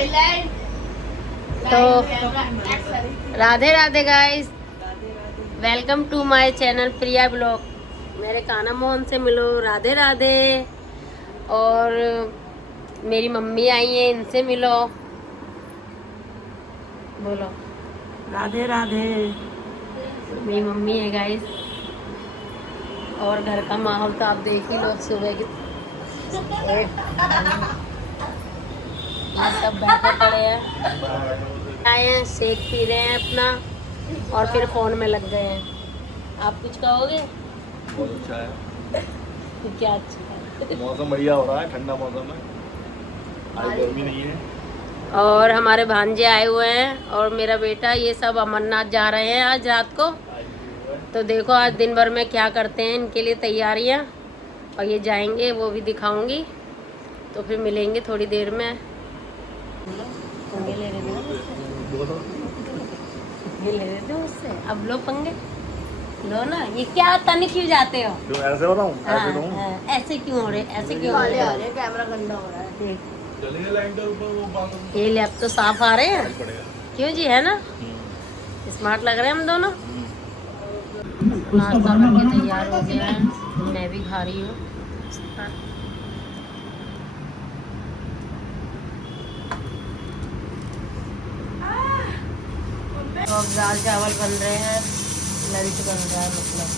तो Radhe Radhe guys, welcome to my channel Priya blog. मेरे कान्हा मोहन से मिलो, राधे राधे। और मेरी मम्मी आई है, इनसे मिलो, बोलो राधे राधे। मेरी मम्मी है गाइस। और घर का माहौल तो आप देख ही लो, सुबह की ये सब बैठे पड़े हैं, आए हैं, शेक पी रहे हैं अपना और फिर फोन में लग गए हैं। आप कुछ कहोगे? बहुत अच्छा है, क्या अच्छा है? मौसम बढ़िया हो रहा है, ठंडा मौसम है, आज गर्मी नहीं है। और हमारे भांजे आए हुए हैं और मेरा बेटा, ये सब अमरनाथ जा रहे हैं आज रात को। तो देखो आज दिन भर में क्या करते हैं, इनके लिए तैयारियां। और ये जाएंगे, वो भी दिखाऊंगी। तो फिर मिलेंगे थोड़ी देर में। पंगे ले रहे थे, ये ले रहे थे उससे, अब लो पंगे लो ना। ये क्या तन क्यों जाते हो? क्यों ऐसे हो रहा हूँ? ऐसे तो हूँ। ऐसे क्यों हो रहे, ऐसे क्यों हो रहे? कैमरा गंदा हो रहा है। देख, चलेंगे लाइन के ऊपर, वो बात ये लैब तो साफ आ रहे हैं। पड़ेगा। क्यों जी, है ना? स्मार्ट लग रहे हैं हम दोनों। नाश्ता करके तैयार हो गया है, मैं भी खा रही हूँ। तो अब दाल चावल बन रहे हैं, लंच बन रहा है, मतलब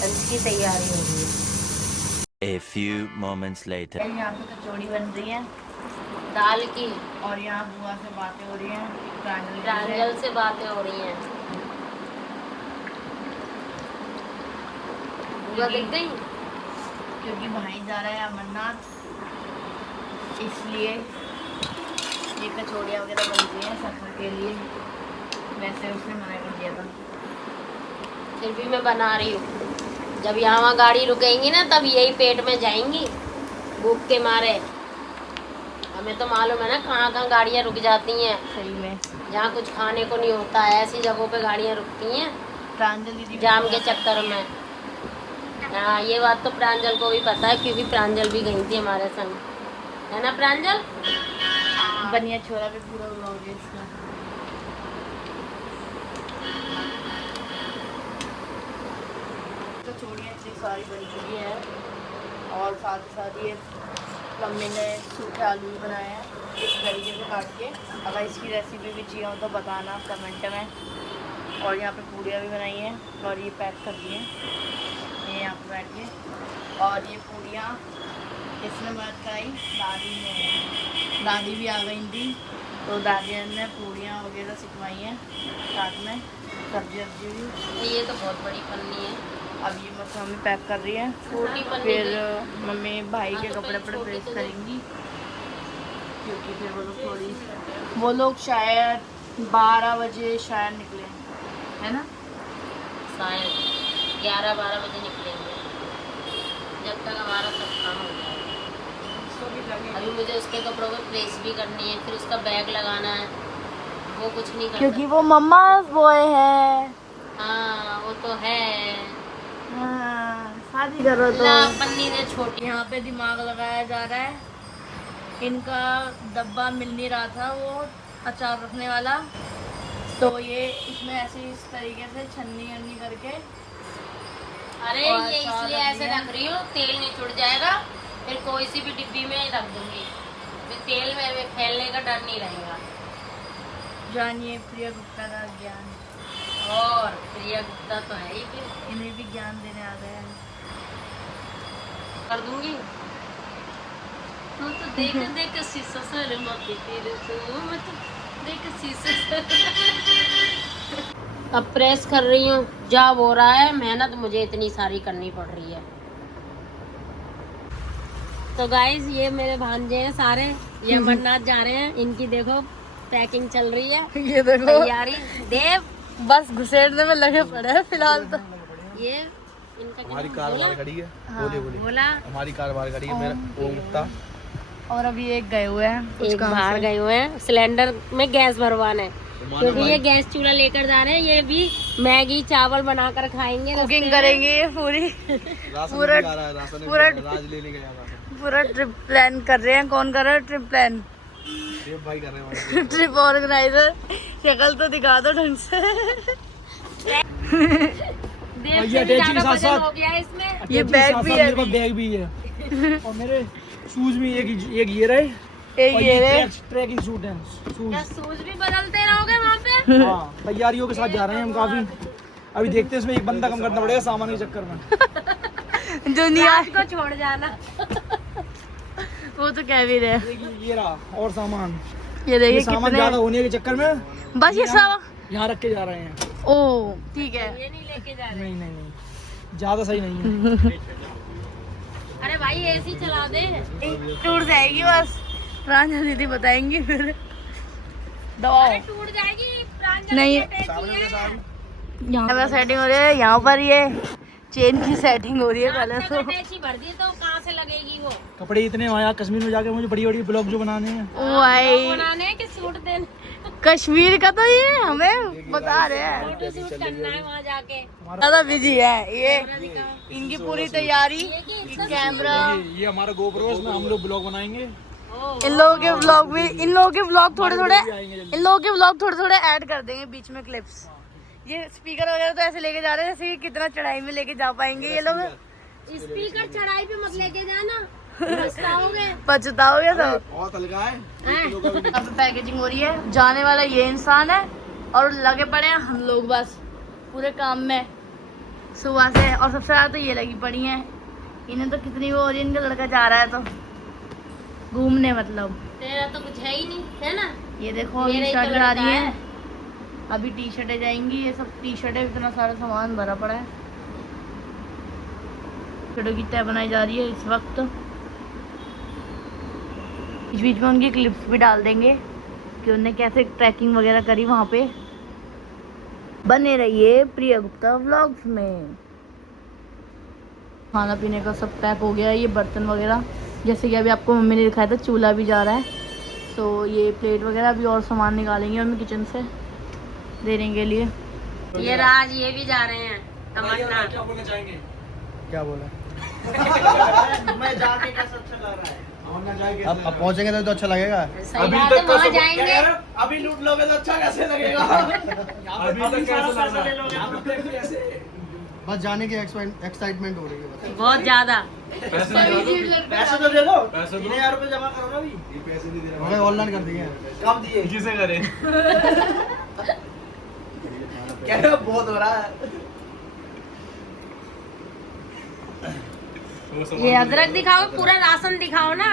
लंच की तैयारी हो रही है। A few moments later. यहाँ पे कचौड़ी बन रही है दाल की, और यहाँ बुआ से बातें हो रही हैं, प्रांजल से बातें हो रही हैं। बुआ दिख गई क्योंकि भाई जा रहा है अमरनाथ, इसलिए ये कचौड़ियाँ वगैरह बन रही हैं सफर के लिए। वैसे उसने मना कर दिया था, फिर भी मैं बना रही हूँ। जब यहाँ वहाँ गाड़ी रुकेंगी ना, तब यही पेट में जाएंगी भूख के मारे। हमें तो मालूम है ना कहाँ कहाँ गाड़ियाँ रुक जाती हैं, सही में। जहाँ कुछ खाने को नहीं होता है, ऐसी जगहों पे गाड़ियाँ रुकती हैं प्रांजल दीदी जाम के चक्कर में। हाँ, ये बात तो प्रांजल को भी पता है, क्योंकि प्रांजल भी गई थी हमारे संग, है ना प्रांजल? बनिया छोरा भी पूरा हुआ हो गया इसका। कचौड़ियाँ इतनी सारी बन चुकी हैं और साथ ही साथ ये मम्मी ने सूखे आलू भी बनाए हैं इस तरीके से काट के। अगर इसकी रेसिपी भी चाहिए हो तो बताना कमेंट में। और यहाँ पे पूड़ियाँ भी बनाई हैं और ये पैक कर दी हैं, ये यहाँ पे बैठ के। और ये पूड़ियाँ इसने बात कराई दादी ने, दादी भी आ गई थी तो दादी ने पूड़ियाँ वगैरह सिखवाई हैं, साथ में सब्जी वब्जी भी। ये तो बहुत बड़ी पन्नी है। अब ये मतलब मम्मी पैक कर रही है, छोटी पन्नी फिर की। मम्मी भाई के हाँ, तो कपड़े फिर पर छोटी प्रेस तो करेंगी, क्योंकि फिर वो लोग शायद 12 बजे शायद निकले, है ना? शायद 11-12 बजे निकलेंगे, जब तक हमारा सब काम हो जाएगा। अभी मुझे उसके कपड़ों को प्रेस भी करनी है, फिर उसका बैग लगाना है, वो कुछ नहीं करना। क्योंकि वो मम्मा बॉय है। हाँ वो तो है। हाँ, शादी करो तो। पन्नी ने छोटी। यहाँ पे दिमाग लगाया जा रहा है, इनका डब्बा मिल नहीं रहा था वो अचार रखने वाला, तो ये इसमें ऐसे इस तरीके से छन्नी अन्नी करके। अरे और ये अचार इसलिए रख ऐसे दिया। रख रही हूँ, तेल नहीं छुट जाएगा, फिर कोई सी भी डिब्बी में रख दूंगी, फिर तेल में फैलने का डर नहीं रहेगा। जानिए प्रिया गुप्ता का ज्ञान। और प्रिया गुप्ता तो है ही, फिर इन्हें भी ज्ञान देने आ गया है। कर दूंगी। तो देख देख शीशा सर मत तेरे तो मत देख शीशा। अब प्रेस कर रही हूँ, जॉब हो रहा है, मेहनत मुझे इतनी सारी करनी पड़ रही है। तो गाइस ये मेरे भांजे हैं सारे, ये अमरनाथ जा रहे हैं, इनकी देखो पैकिंग चल रही है, ये देखो तैयारी। देव बस घुसेड़ने में लगे पड़े हैं फिलहाल तो। ये इनका हमारी क्या कार बोला? बाहर खड़ी है, बोले बोले बोला हमारी कार बाहर खड़ी है, मेरा ओम गुप्ता। और अभी एक गए हुए हैं कुछ एक काम बाहर से। गए हुए हैं सिलेंडर में गैस भरवाने, क्योंकि ये गैस चूल्हा लेकर जा रहे हैं। ये भी मैगी चावल बनाकर खाएंगे, कुकिंग करेंगे ये पूरी। राशन पूरा- भी आ रहा है, राशन पूरा- राज लेने गया राशन। पूरा ट्रिप प्लान कर रहे हैं। कौन कर रहा है ट्रिप प्लान? भाई कर रहे हैं ट्रिप ऑर्गेनाइजर, शक्ल तो दिखा दो ढंग से। देव से भी ज्यादा वजन हो गया है इसमें। ये बैग भी है, मेरे पास बैग भी है और मेरे शूज भी एक ये रहे, एक ये रहे। ट्रैकिंग सूट है क्या शूज। शूज भी बदलते रहोगे वहाँ पे? हाँ तैयारियों के साथ जा रहे हैं हम काफी। अभी देखते हैं इसमें एक बंदा कम करना पड़ेगा सामान के चक्कर में। जो नहीं रात को छोड़ जाना। वो तो कह भी रहे। देखिए ये रहा और सामान, ये देखिए सामान कितने, ज्यादा होने के चक्कर में बस ये सब। यहाँ रख के जा रहे हैं। ओ ठीक है। ये नहीं लेके जा रहे। नहीं नहीं नहीं ज्यादा सही नहीं है। अरे भाई एसी चला दे। टूट जाएगी बस, प्रांजल दीदी बताएंगी फिर। दबाओ। अरे टूट जाएगी प्रांजल नहीं। की अटैची है। यहाँ पे सेटिंग हो रही है, यहाँ पर ये चेन की सेटिंग हो रही है पहले आपने तो। अटैची भर दी तो कहाँ से लगेगी वो? कपड़े इतने आया कश्मीर में जाके मुझे बड़ी बड़ी ब्लॉग जो बनाने हैं। ओ भाई बनाने हैं कि सूट देने? कश्मीर का तो ये हमें बता रहे हैं। फोटो शूट करना है वहाँ जाके। ज्यादा बिजी है ये, कैमरा दिखाओ। इनकी पूरी तैयारी, ये कि इतना कैमरा। ये हमारा गोप्रो, इसमें हम लोग ब्लॉग बनाएंगे। ओह, इन लोगों के व्लॉग भी, इन लोगों के व्लॉग थोड़े थोड़े, इन लोगों के व्लॉग थोड़े थोड़े ऐड कर देंगे बीच में क्लिप्स। ये स्पीकर वगैरह तो ऐसे लेके जा रहे हैं जैसे कि कितना चढ़ाई में लेके जा पाएंगे ये लोग। स्पीकर चढ़ाई पे मत लेके जाना, पछताओगे। पछताओगे सब। बहुत हल्का है। हैं? अब पैकेजिंग हो रही है, जाने वाला ये इंसान है और लगे पड़े हैं हम लोग बस पूरे काम में सुबह से। और सबसे ज्यादा तो ये लगी पड़ी हैं, इन्हें तो कितनी वो हो रही है, इनका लड़का जा रहा है तो घूमने, मतलब तेरा तो कुछ है ही नहीं, है ना? ये देखो मेरा ही तो शर्ट जा रही लड़का है, है। अभी टी शर्टें जाएंगी। ये सब टी शर्टें, इतना सारा सामान भरा पड़ा है। वीडियो की तय बनाई जा रही है इस वक्त। इस बीच में उनकी क्लिप्स भी डाल देंगे कि उनने कैसे ट्रैकिंग वगैरह करी वहाँ पे। बने रहिए प्रिया गुप्ता व्लॉग्स में। खाना पीने का सब पैक हो गया है, ये बर्तन वगैरह जैसे कि अभी आपको मम्मी ने दिखाया था, चूल्हा भी जा रहा है। तो ये प्लेट वगैरह भी और सामान निकालेंगे मम्मी किचन से देने के लिए। ये राज ये भी जा रहे हैं तमन्ना। क्या बोलना चाहेंगे? क्या बोला? मैं जाके कैसा अच्छा लग रहा है। अब पहुंचेंगे तो अच्छा लगेगा। सही बात है, वहाँ जाएंगे। अभी लूट लोगे तो अच्छा कैसे लगेगा? अभी तक कैसे लग रहा है? बस जाने की एक्साइटमेंट हो रही है बस। बहुत ज्यादा। पैसे तो दे दो। पैसे 3000 रुपए जमा करो ना अभी। ये पैसे नहीं दे रहा। उन्होंने ऑनलाइन कर दिए। कब दिए? किसे करे? क्या बहुत हो रहा है। ये अदरक दिखाओ, पूरा राशन दिखाओ ना।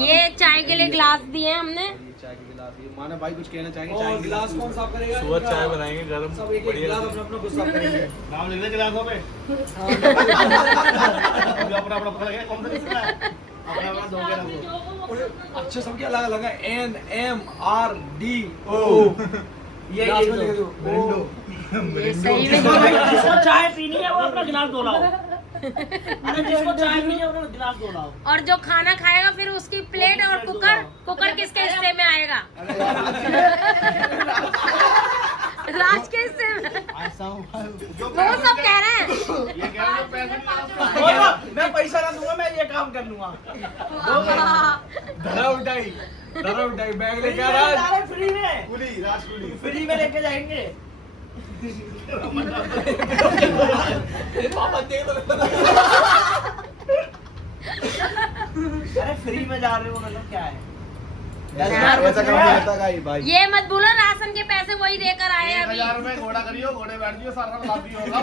ये चाय के लिए गिलास दिए हमने। चाय के गिलास, ये माना भाई कुछ कहना चाहेंगे? और गिलास कौन साफ करेगा? सुबह चाय बनाएंगे गरम, सब एक गिलास अपना अपना कुछ साफ करेंगे। नाम लिख दे गिलासों पे। अपना अपना पकड़ के कौन सा किसका है? अपना अपना दो के रखो। अच्छे सबके अलग अलग है। NMRDO। ये लिख दो। ये सही में जिसको चाय पीनी है वो अपना गिलास धो लाओ। अरे जिसको चाय पीनी है वो अपना गिलास धो लाओ। और जो खाना खाएगा फिर उसकी प्लेट और कुकर किसके हिस्से में आएगा? राज के हिस्से में। ऐसा वो सब कह रहे हैं। ये कह रहे हैं पैसे नहीं। मैं पैसा ना दूंगा, मैं ये काम कर लूंगा। धरा उठाई बैग लेके आ रहा है। फ्री में, कुली राजकुली फ्री में लेके जाएंगे। पापा देख लो। अरे फ्री में जा रहे हो मतलब क्या है? ऐसा काम नहीं होता भाई। ये मत बोलो राशन के पैसे वही देकर आए हैं अभी। 1000 रुपए घोड़ा करियो, घोड़े बैठ जियो, सारा लाभ भी होगा।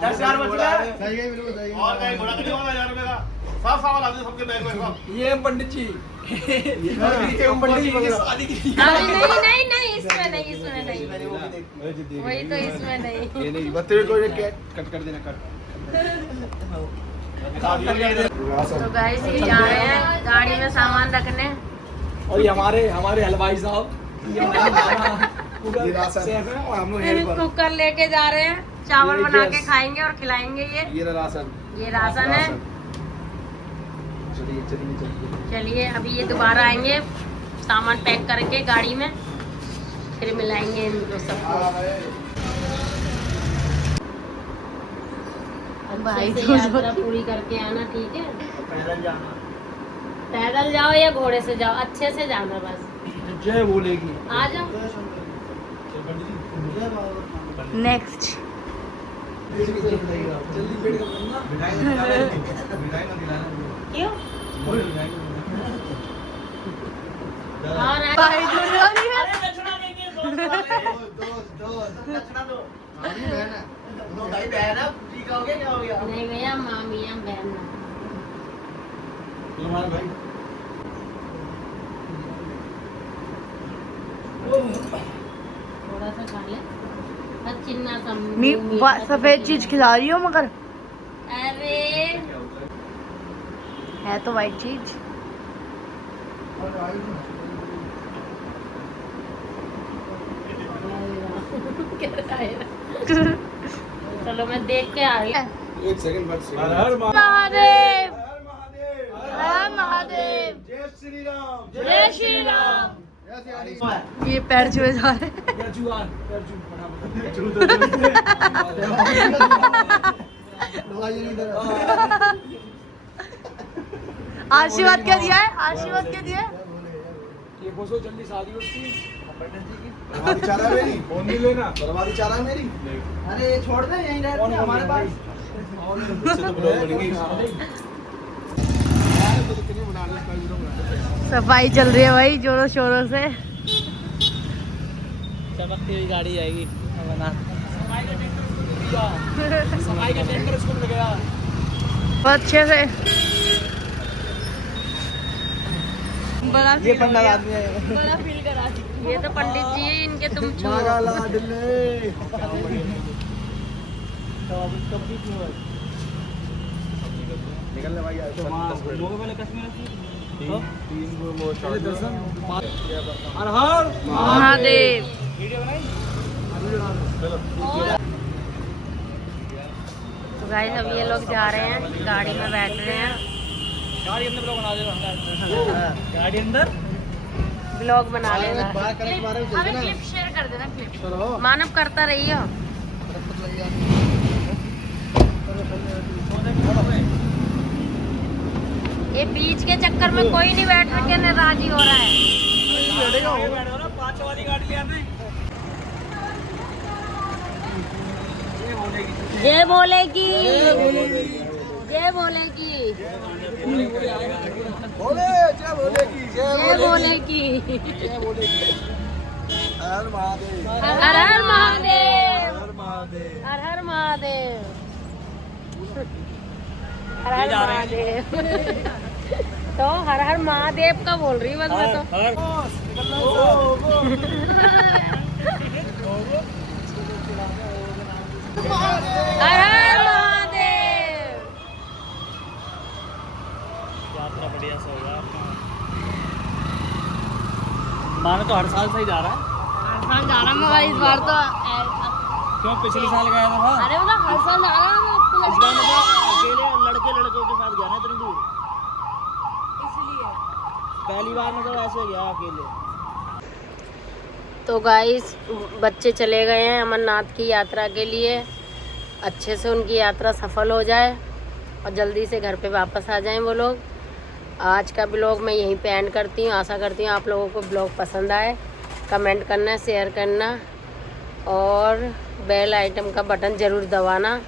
10,000 बच गया। सही है, बिल्कुल सही है। और कहीं घोड़ा करियो 1000 रुपए का सब सामान ला दो सबके बैग में सब। ये पंडित जी। पंडित जी की शादी की। अभी नहीं इसमें नहीं वही तो इसमें नहीं। ये नहीं बत्ते को कट कर देना कट। तो गाइस ये जा रहे हैं गाड़ी में सामान रखने। और ये हमारे हलवाई साहब, ये हमारे शेफ है और हम लोग हेल्पर। कुकर लेके जा रहे हैं, चावल बना के खाएंगे और खिलाएंगे। ये राशन, ये राशन है। चलिए चलिए अभी ये दोबारा आएंगे सामान पैक करके गाड़ी में, फिर मिलाएंगे इनको सबको। भाई अच्छे से यात्रा पूरी करके आना, ठीक है? पैदल जाना। पैदल जाओ या घोड़े से जाओ, अच्छे से जाना बस। जय बोलेगी। आ जाओ। नेक्स्ट जल्दी पेड़ का बनना। क्यों? और भाई जुड़ रही है। अरे दक्षिणा देंगे दक्षिणा दो। नहीं भैया, मामी या बहन ना। थोड़ा सा खा ले, बस चिन्ना सा। सफेद चीज खिला रही हो मगर अरे है तो वाइट चीज। चलो मैं देख के आ रही हूँ। एक सेकंड बाद से। महादेव हर महादेव। हर महादेव। जय श्री राम। जय श्री राम। ये पैर छुए जा रहे हैं। पैर छू आशीर्वाद क्या दिया है? आशीर्वाद क्या दिया है? ये बोसो जल्दी शादी उसकी। बर्बादी चाह रहा है मेरी। फोन नहीं लेना। बर्बादी चाह रहा है मेरी। अरे ये छोड़ दे, यहीं रहते हैं हमारे पास। सफाई चल रही है भाई जोरों शोरों से। चमकती हुई गाड़ी आएगी। सफाई का टेंडर इसको मिल गया। बहुत अच्छे से बड़ा ये पंडाल आदमी है। बड़ा फील करा दी। ये तो पंडित जी हैं, इनके तुम छो। मागा लाडले। निकलने भाई दर्शन। हर हर महादेव। तो गाइस अब ये लोग जा रहे हैं, गाड़ी में बैठ रहे हैं। गाड़ी अंदर ब्लॉग बना देगा। गाड़ी अंदर ब्लॉग बना लेना। हमें क्लिप शेयर कर देना क्लिप। मानव करता रहियो। ये बीच के चक्कर में कोई नहीं बैठ के नाराजी हो रहा है। बैठो ना, 5 वाली गाड़ी ले आते। जय बोलेगी, जय बोलेगी, बोले जय बोलेगी। जय बोलेगी। जय बोलेगी। हर महादेव। हर हर महादेव, हर महादेव। हर हर महादेव, हर हर महादेव। तो हर हर महादेव का बोल रही बस मैं तो। हर हर महादेव। यात्रा बढ़िया से होगा। मानो तो हर साल से ही जा रहा है। हर साल जा रहा हूँ मगर इस बार तो क्यों पिछले साल गया था? अरे मतलब हर साल जा रहा हूँ इस बार मतलब अकेले लड़कों के साथ गया ना इतनी दूर। इसलिए। पहली बार मतलब ऐसे गया अकेले। तो गाइस बच्चे चले गए हैं अमरनाथ की यात्रा के लिए। अच्छे से उनकी यात्रा सफल हो जाए और जल्दी से घर पे वापस आ जाएं वो लोग। आज का ब्लॉग मैं यहीं पे एंड करती हूँ। आशा करती हूँ आप लोगों को ब्लॉग पसंद आए। कमेंट करना, शेयर करना और बेल आइटम का बटन ज़रूर दबाना,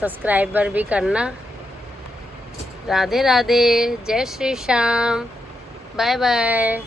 सब्सक्राइबर भी करना। राधे राधे, जय श्री श्याम, बाय बाय।